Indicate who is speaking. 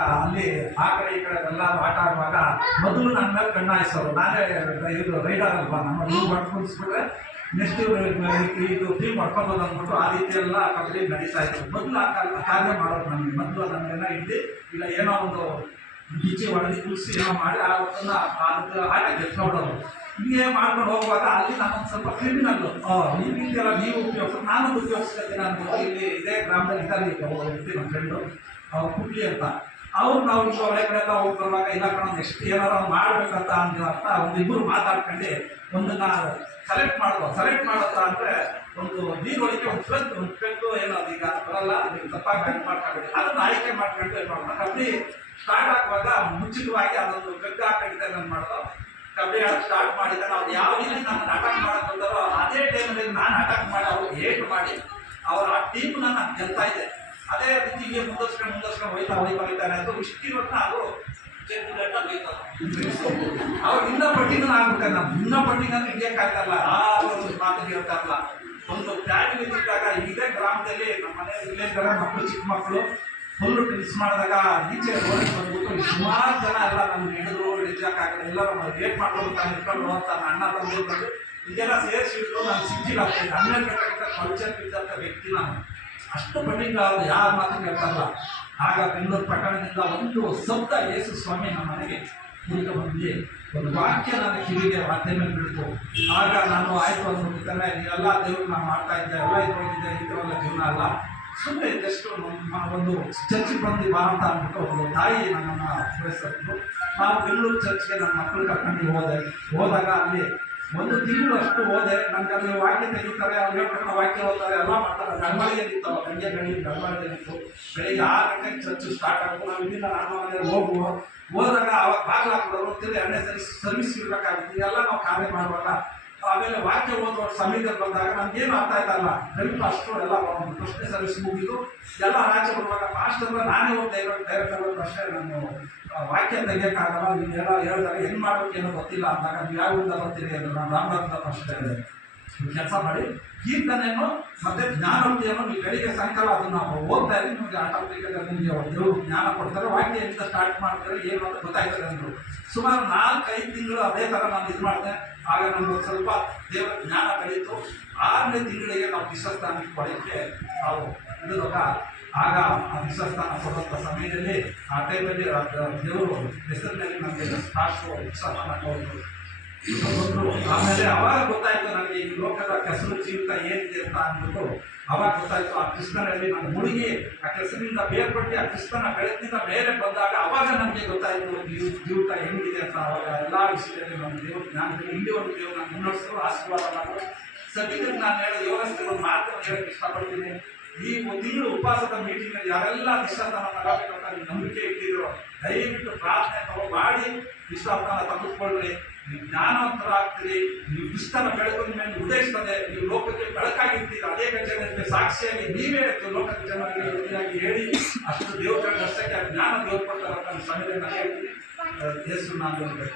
Speaker 1: ಅಲ್ಲಿ ಆ ಕಡೆ ಈ ಕಡೆ ಎಲ್ಲ ಆಟ ಆಡುವಾಗ ಮೊದಲು ನನ್ನ ಮೇಲೆ ಕಣ್ಣಾಯಿಸೋರು. ನಾನೇ ಇದು ರೈಡರ್ ಅಲ್ವಾ? ನಮ್ಮ ನೀವು ಮಾಡ್ಕೊಂಡ್ಬಿಟ್ರೆ ನೆಕ್ಸ್ಟ್ ಇದು ಟೀಮ್ ಮಾಡ್ಕೊಬೋದು ಅಂದ್ಬಿಟ್ಟು ಆ ರೀತಿ ಎಲ್ಲ ಕಬಡ್ಡಿ ನಡೀತಾ ಇತ್ತು. ಮೊದಲು ಆ ಕಾಲ ಕಾರ್ಯ ಮಾಡೋದು ನಮಗೆ. ಮೊದಲು ನಮಗೆಲ್ಲ ಇಲ್ಲಿ, ಇಲ್ಲ, ಏನೋ ಒಂದು ಡಿಜೆ ಹೊಡೆದು ಕುಡಿಸಿ ಏನೋ ಮಾಡಿ, ಆ ಹೊತ್ತನ್ನು ಅದಕ್ಕೆ ಆಟ ಗೆದ್ಕೊಂಡೋರು ಹಿಂಗೆ ಮಾಡ್ಕೊಂಡು ಹೋಗುವಾಗ ಅಲ್ಲಿ ನಾನೊಂದು ಸ್ವಲ್ಪ ಕ್ರಿಮಿನಲ್ ನಿಮ್ಗೆಲ್ಲ ನೀವು ಉಪಯೋಗಿಸ್, ನಾನು ಉಪಯೋಗಿಸ್ತೀನಿ ಅಂದ್ಬಿಟ್ಟು ಇಲ್ಲಿ ಇದೇ ಗ್ರಾಮದಲ್ಲಿ ಇದ್ದಾರೆ ಒಬ್ಬ ವ್ಯಕ್ತಿ, ನಮ್ಮ ಫ್ರೆಂಡು ಅವ್ರು ಕುಟ್ಲಿ ಅಂತ. ಅವ್ರು ನಾವು ಒಳ್ಳೆ ಕಡೆ ಎಲ್ಲ ಹೋಗಿ ಬರುವಾಗ, ಇಲ್ಲ ಕಣ ನೆಕ್ಸ್ಟ್ ಏನಾರ ಮಾಡ್ಬೇಕಂತ ಅಂತ ಅಂತ ಒಂದಿಬ್ಬರು ಮಾತಾಡ್ಕೊಂಡು ಒಂದನ್ನ ಸೆಲೆಕ್ಟ್ ಮಾಡೋದು ಸೆಲೆಕ್ಟ್ ಮಾಡತ್ತ ಅಂದರೆ ಒಂದು ನೀರೊಳಗೆ ಒಂದು ಫ್ರೆಂಡ್ ಒಂದು ಏನು ಏನೋ ಅದು ಈಗ ಬರಲ್ಲ ಅದಕ್ಕೆ ತಪ್ಪಾಗಿ ಕಟ್ ಮಾಡ್ಕೊಂಡು ಅದನ್ನ ಆಯ್ಕೆ ಮಾಡ್ಕೊಂಡು ಏನು ಮಾಡೋಣ ಕಬಡ್ಡಿ ಸ್ಟಾರ್ಟ್ ಆಗುವಾಗ ಮುಂಚಿತವಾಗಿ ಅದೊಂದು ಬೆಗ್ಗ ಹಾಕೊಂಡಿದ್ದೆ ನಾನು ಮಾಡ್ದೋ. ಕಬಡ್ಡಿ ಆಡೋಕೆ ಸ್ಟಾರ್ಟ್ ಮಾಡಿದ್ದೆ ನಾವು ಯಾವ ರೀತಿ ನಾನು ಅಟಾಕ್ ಮಾಡಕ್ ಬಂದಾರೋ ಅದೇ ಟೈಮಲ್ಲಿ ನಾನು ಅಟಾಕ್ ಮಾಡಿ, ಅವ್ರು ಏಟ್ ಮಾಡಿ, ಅವರ ಆ ಟೀಮ್ ನಾನು ಗೆಲ್ತಾ ಇದ್ದೆ ಅದೇ ರೀತಿಗೆ ಮುಂದರ್ಸ್ಕೊಂಡು ಮುಂದರ್ಸ್ಕೊಂಡು ಹೋಯ್ತಾ ಹೋಯ್ತಾ ಹೋಯ್ತಾನೆ ಅದು ಇಷ್ಟಿರೋದನ್ನ ಅದು ಅವ್ರು ಇನ್ನ ಪಟ್ಟಿನ ಆಗ್ಬಿಟ್ಟೆ ನಾನು ಇನ್ನ ಪಟ್ಟಿನ ಹಿಡಿಯಕ್ಕಾಗಲ್ಲ ಆ ಒಂದು ಮಾತು ಹೇಳ್ತಾರಲ್ಲ ಒಂದು ಫ್ಯಾಮಿಲಿ ಇದ್ದಾಗ ಇದೇ ಗ್ರಾಮದಲ್ಲಿ ನಮ್ಮ ಮನೆ ಇಲ್ಲೇ ಮಕ್ಕಳು, ಚಿಕ್ಕ ಮಕ್ಕಳು ಫುಲ್ಲು ಮಿಸ್ ಮಾಡಿದಾಗ ಈಚೆ ರೋಡಿಗೆ ಬಂದ್ಬಿಟ್ಟು ಸುಮಾರು ಜನ ಎಲ್ಲ ನಮ್ಗೆ ಹಿಡಿದ್ರು ನಿಜಕ್ಕಾಗಲ್ಲ ಎಲ್ಲ ನಮ್ಮ ವೇಟ್ ಮಾಡ್ಕೊಂಡು ತಾನು ಇಟ್ಕೊಂಡು ಹೋಗ್ತಾನೆ ಅಣ್ಣ ತಂದು ಬಂದು. ಸೇರಿಸಿ ನನಗೆ ನಾನು ಸಿಕ್ಕಿಲ್ಲ ಅಣ್ಣ ಹನ್ನೆರಡು ಗಂಟೆ ಕಲ್ಚರ್ ಬಿದ್ದಂಥ ವ್ಯಕ್ತಿ ನಾನು. ಅಷ್ಟು ಅವ್ರು ಯಾರ ಮಾತು ಕೇಳ್ತಾರಲ್ಲ ಆಗ ಬೆಂಗಳೂರು ಪಟ್ಟಣದಿಂದ ಒಂದು ಶಬ್ದ ಯೇಸು ಸ್ವಾಮಿ ನಮ್ಮ ಮನೆಗೆ ಕುರಿತು ಬಂದು ಒಂದು ವಾಕ್ಯ ನನ್ನ ಕಿವಿಗೆ ಮಾಧ್ಯಮ ಬಿಡ್ತು. ಆಗ ನಾನು ಆಯ್ತು ಅಂದ್ಬಿಡ್ತಾನೆ ನೀವೆಲ್ಲ ದೇವ್ರು ನಾನು ಮಾಡ್ತಾ ಇದ್ದೆ, ಎಲ್ಲ ಥರ ಇದ್ರಲ್ಲ ಜೀವನ ಅಲ್ಲ. ಸುಮ್ಮನೆ ಜಸ್ಟ್ ಒಂದು ಚರ್ಚಿಗೆ ಬಂದು ಬಾ ಅಂತ ಅಂದ್ಬಿಟ್ಟು ಒಂದು ತಾಯಿ ನನ್ನನ್ನು ಪೂರೈಸಿದ್ರು ನಾನು ಬೆಂಗಳೂರು ಚರ್ಚ್ಗೆ ನನ್ನ ಮಕ್ಕಳು ಕರ್ಕೊಂಡು ಹೋದೆ. ಹೋದಾಗ ಅಲ್ಲಿ ಒಂದು ತಿಂಗಳು ಅಷ್ಟು ಹೋದೆ ನನಗೆ ಅಲ್ಲಿ ವಾಕ್ಯ ತೆಗಿತಾರೆ, ಅವ್ರು ಹೇಳ್ಕೊಂಡು ವಾಕ್ಯ ಓದ್ತಾರೆ ಎಲ್ಲ ಮಾಡ್ತಾರೆ. ಗರ್ಭಾಳಿಗೆ ನಿಂತವ ಗಂಗೆ ಗಣಿ ನಿಂತು ಬೆಳಿಗ್ಗೆ ಆರು ಗಂಟೆಗೆ ಚರ್ಚ್ ಸ್ಟಾರ್ಟ್ ಆಗುತ್ತೆ. ನಾವು ಇಲ್ಲಿಂದ ನಾನು ಮನೆಯಲ್ಲಿ ಹೋಗುವ. ಹೋದಾಗ ಅವಾಗ ಬಾಗಿಲು ಹಾಕಿದ್ರು ತಿರ್ಗಿ ಎರಡನೇ ಸರಿ ಸರ್ವಿಸ್ ಇರಬೇಕಾಗಿತ್ತು. ಎಲ್ಲ ನಾವು ಕಾರ್ಯ ಮಾಡುವಾಗ ಆಮೇಲೆ ವಾಕ್ಯ ಓದುವ ಸಮಯದಲ್ಲಿ ಬಂದಾಗ ನಮ್ಗೇನು ಅರ್ಥ ಆಯ್ತಲ್ಲ ದಯವಿಟ್ಟು ಅಷ್ಟು ಎಲ್ಲ ಪ್ರಶ್ನೆ ಸರ್ವಿಸ್ ಮುಗಿದು ಎಲ್ಲ ರಾಜ್ಯ ಬರುವಾಗ ಫಾಸ್ಟ್ ಅಂದ್ರೆ ನಾನೇ ಒಂದು ಡೈರೆಕ್ಟ್ ಡೈರೆಕ್ಟ್ ಪ್ರಶ್ನೆ ನಾನು ವಾಕ್ಯ ತೆಗಿಯೋಕ್ಕಾಗಲ್ಲ ನೀವು ಎಲ್ಲ ಹೇಳಿದಾಗ ಏನು ಮಾಡ್ಬೇಕು ಏನೋ ಗೊತ್ತಿಲ್ಲ ಅಂದಾಗ ನೀವು ಯಾವಿಂದ ಬರ್ತೀರಿ ಅದು ನಾನು ರಾಮರಾಜ್ ಪ್ರಶ್ನೆ. ಇದೆ ಕೆಲಸ ಮಾಡಿ ಕೀರ್ತನೆಯನ್ನು ಮತ್ತೆ ಜ್ಞಾನೋಕ್ತಿಯನ್ನು ನೀವು ಬೆಳಿಗ್ಗೆ ಸಾಯಂಕಾಲ ಅದನ್ನು ನಾವು ಓದ್ತಾ ಇದ್ದೀವಿ ನಿಮಗೆ ಆಟೋಮೆಟಿಕ್ ನಿಮಗೆ ದೇವರು ಜ್ಞಾನ ಕೊಡ್ತಾರೆ, ವಾಕ್ಯ ಎಂತ ಸ್ಟಾರ್ಟ್ ಮಾಡ್ತಾರೆ, ಏನು ಅಂತ ಗೊತ್ತಾಯ್ತದೆ ಅಂದರು. ಸುಮಾರು ನಾಲ್ಕೈದು ತಿಂಗಳು ಅದೇ ಥರ ನಾನು ಇದು ಮಾಡಿದೆ. ಆಗ ನಮ್ಗೆ ಒಂದು ಸ್ವಲ್ಪ ದೇವರ ಜ್ಞಾನ ಕಳೀತು ಆರನೇ ತಿಂಗಳಿಗೆ ನಾವು ವಿಶ್ವಸ್ಥಾನಕ್ಕೆ ಪಡೆಯೋಕ್ಕೆ ನಾವು ಹಿಡಿದಾಗ ಆಗ ಆ ವಿಶ್ವಸ್ಥಾನ ಕೊಡುವಂಥ ಸಮಯದಲ್ಲಿ ಆ ಟೈಮಲ್ಲಿ ದೇವರು ಹೆಸರಿನಲ್ಲಿ ನಮಗೆ ಸ್ಟಾರ್ಟ್ ಉತ್ಸಾಹ ಬಂದ್ರು ಆಮೇಲೆ ಅವಾಗ ಗೊತ್ತಾಯ್ತು ನನಗೆ ಈ ಲೋಕದ ಕೆಸರು ಜೀವಿತ ಏನಿದೆ ಅಂತ ಅಂದ್ಬಿಟ್ಟು ಅವಾಗ ಗೊತ್ತಾಯ್ತು ಆ ಕೃಷ್ಣನಲ್ಲಿ ನಾನು ಮುಳುಗಿ ಆ ಕೆಸರಿನಿಂದ ಬೇರ್ಪಟ್ಟು ಆ ಕೃಷ್ಣನ ಬೆಳಕಿನಿಂದ ಮೇಲೆ ಬಂದಾಗ ಅವಾಗ ನನಗೆ ಗೊತ್ತಾಯ್ತು ಜೀವ ಜೀವಿತ ಹೆಂಗಿದೆ ಅಂತ ಅವಾಗ ಎಲ್ಲ ವಿಷಯದಲ್ಲಿ ನಮ್ಮ ದೇವ್ರ ಜ್ಞಾನದಲ್ಲಿ ಇಲ್ಲಿವರೆಗೂ ದೇವ್ರು ನಾನು ಮುನ್ನಡೆಸಲು ಆಶೀರ್ವಾದ ಮಾಡೋದು ಸದ್ಯದಲ್ಲಿ ನಾನು ಹೇಳೋ ಯೋಗಸ್ಥರು ಮಾತನ್ನು ಹೇಳಕ್ಕೆ ಇಷ್ಟಪಡ್ತೀನಿ. ಈ ಒಂದು ತಿಂಗಳು ಉಪವಾಸದ ಮೀಟಿಂಗಲ್ಲಿ ಯಾರೆಲ್ಲ ನಿಶ್ಚಾಂತನ ತಗೋಬೇಕಂತ ಅಂತ ನಂಬಿಕೆ ದಯವಿಟ್ಟು ಪ್ರಾರ್ಥನೆ ತಗೋ ಮಾಡಿ, ವಿಶ್ವಾಸನ ತಂದುಕೊಳ್ಳ್ರಿ ನೀವು ಜ್ಞಾನವಂತರಾಗ್ತೀರಿ, ನೀವು ಕ್ರಿಸ್ತನ ಬೆಳಕು ನಿಮ್ಮನ್ನು ಉದಯಿಸ್ತದೆ, ನೀವು ಲೋಕಕ್ಕೆ ಬೆಳಕಾಗಿರ್ತೀರಿ. ಅನೇಕ ಜನರಿಗೆ ಸಾಕ್ಷಿಯಾಗಿ ನೀವೇ ಲೋಕದ ಜನರಿಗೆ ವೃತ್ತಿಯಾಗಿ ಹೇಳಿ, ಅಷ್ಟು ದೇವರ ವರ್ಷಕ್ಕೆ ಜ್ಞಾನ ದೇವ್ರು ಕೊಡ್ತಾರೆ ಅಂತ ಸಮಯದಲ್ಲಿ ನಾನು ಹೇಳ್ತೀನಿ ಯೇಸು ನಾನು ತಂದೆ